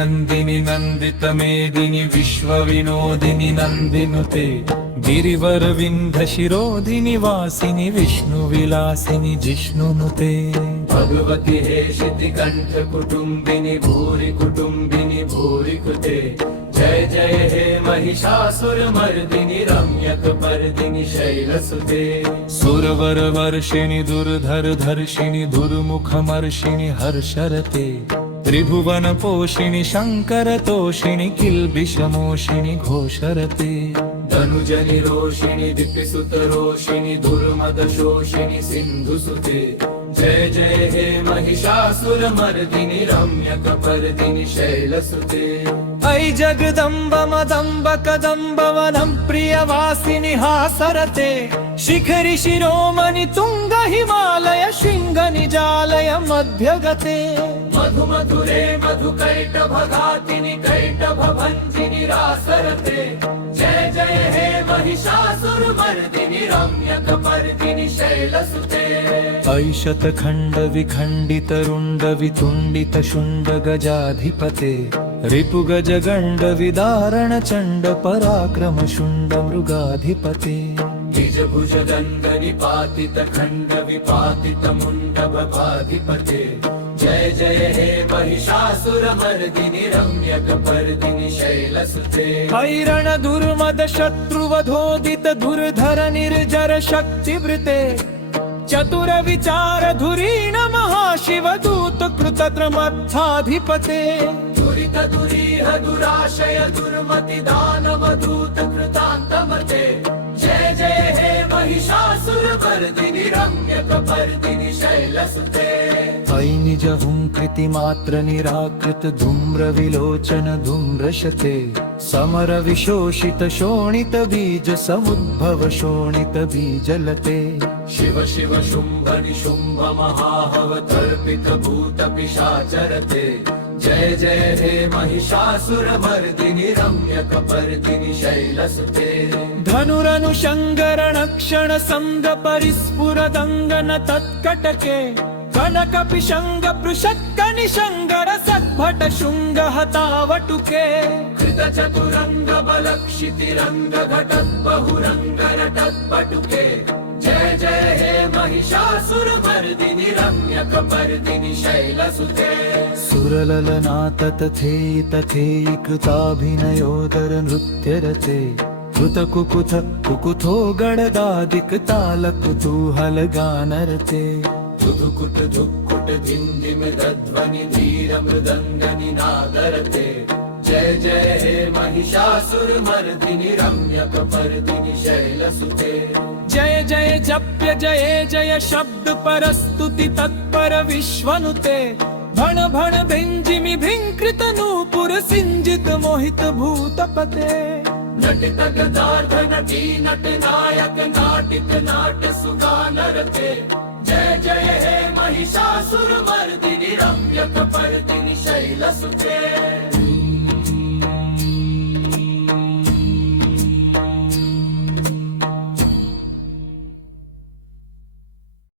नन्दिनि नन्दितमेदिनि विश्वविनोदिनि नन्दिनुते गिरिवरविन्ध्यशिरोधिनि वासिनि विष्णुविलासिनि जिष्णुनुते भगवति हेशितिकण्ठ कुटुम्बिनि भूरि कुटुम्बिनि भूरि कृते जय जय हे महिषासुरमर्दिनि रम्यकपर्दिनि शैलसुते सुरवरवर्षिणि दुर्धरधर्षिणि दुर्मुखमर्षिणि हर्षरते त्रिभुवनपोषिणि शङ्करतोषिणि किल्बिषमोषिणि घोषरते धनुजनि रोषिणि दिप्तिसुतरोषिणि दुर्मदशोषिणि सिन्धुसुते जय जय हे महिषासुरमर्दिनि रम्यकपर्दिनि शैलसुते ऐ जगदम्ब मदम्ब कदम्ब वनं प्रियवासिनि हासरते शिखरि शिरोमणि तुङ्ग हिमालय शृङ्ग निजालय मध्यगते मधु मधुरे मधुकैटभघातिनि कैटभभञ्जिनि रासरते जय जय हे महिषासुरमर्दिनि रम्यकपर्दिनि शैलसुते ऐ शतखण्ड विखण्डित रुण्ड वितुण्डित शुण्ड गजाधिपते रिपुगज गण्ड विदारण चण्ड पराक्रम शुण्ड मृगाधिपते निजभुज दण्ड निपातित खण्ड विपातित मुण्ड भवाधिपते जय जय हे महिषासुरमर्दिनि रम्यकपर्दिनि शैलसुते हैरण दुर्मद शत्रुवधोदित धुर्धर निर्जर शक्तिवृते चतुर विचार धुरीण महाशिव दूत कृतत्रमर्थाधिपते दुरित दुरीह दुराशय दुर्मति दानव दूत कृतान्तमते जय जय हे महिषासुरमर्दिनि रम्यकपर्दिनि शैलसुते ऐ निज हुंकृति मात्र निराकृत धूम्र विलोचन धूम्रशते समर विशोषित शोणित बीज समुद्भव शोणित बीजलते शिव शिव शुंभ निशुंभ महाहव तर्पित भूत पिशाचरते जय जय हे महिषासुरमर्दिनि रम्यकपर्दिनि शैलसुते धनुरनुशङ्कर क्षण संग परिस्फुरदङ्गन तत्कटके कनक पिशंग पृषक्क निशंगर सद्भट शुंग हतावटुके कृत चतुरंग बलक्षितिरंग घटत बहुरंग रटत पटुके जय जय हे महिषासुरमर्दिनि रम्यकपर्दिनि शैलसुते सुरललना तथेयि तथेयि कृताभिनयोदर नृत्यरते कृत कुकुथ कुकुथो गडदादिक ताल कुतूहल गानरते धुकुट धुक्कुट धिन्धिम ध्वनि धीर मृदंग निनादरते जय जय हे महिषासुरमर्दिनि रम्यकपर्दिनि शैलसुते जय जय जप्य जय जय शब्द परस्तुति तत्पर विश्वनुते भण भण भिंजिमि भिंकृत नूपुर सिंजित मोहित भूतपते नटित गदार्ध नटी नट नायक नाटित नाट सुगानरते जय जय हे महिषासुरमर्दिनि रम्यकपर्दिनि शैलसुते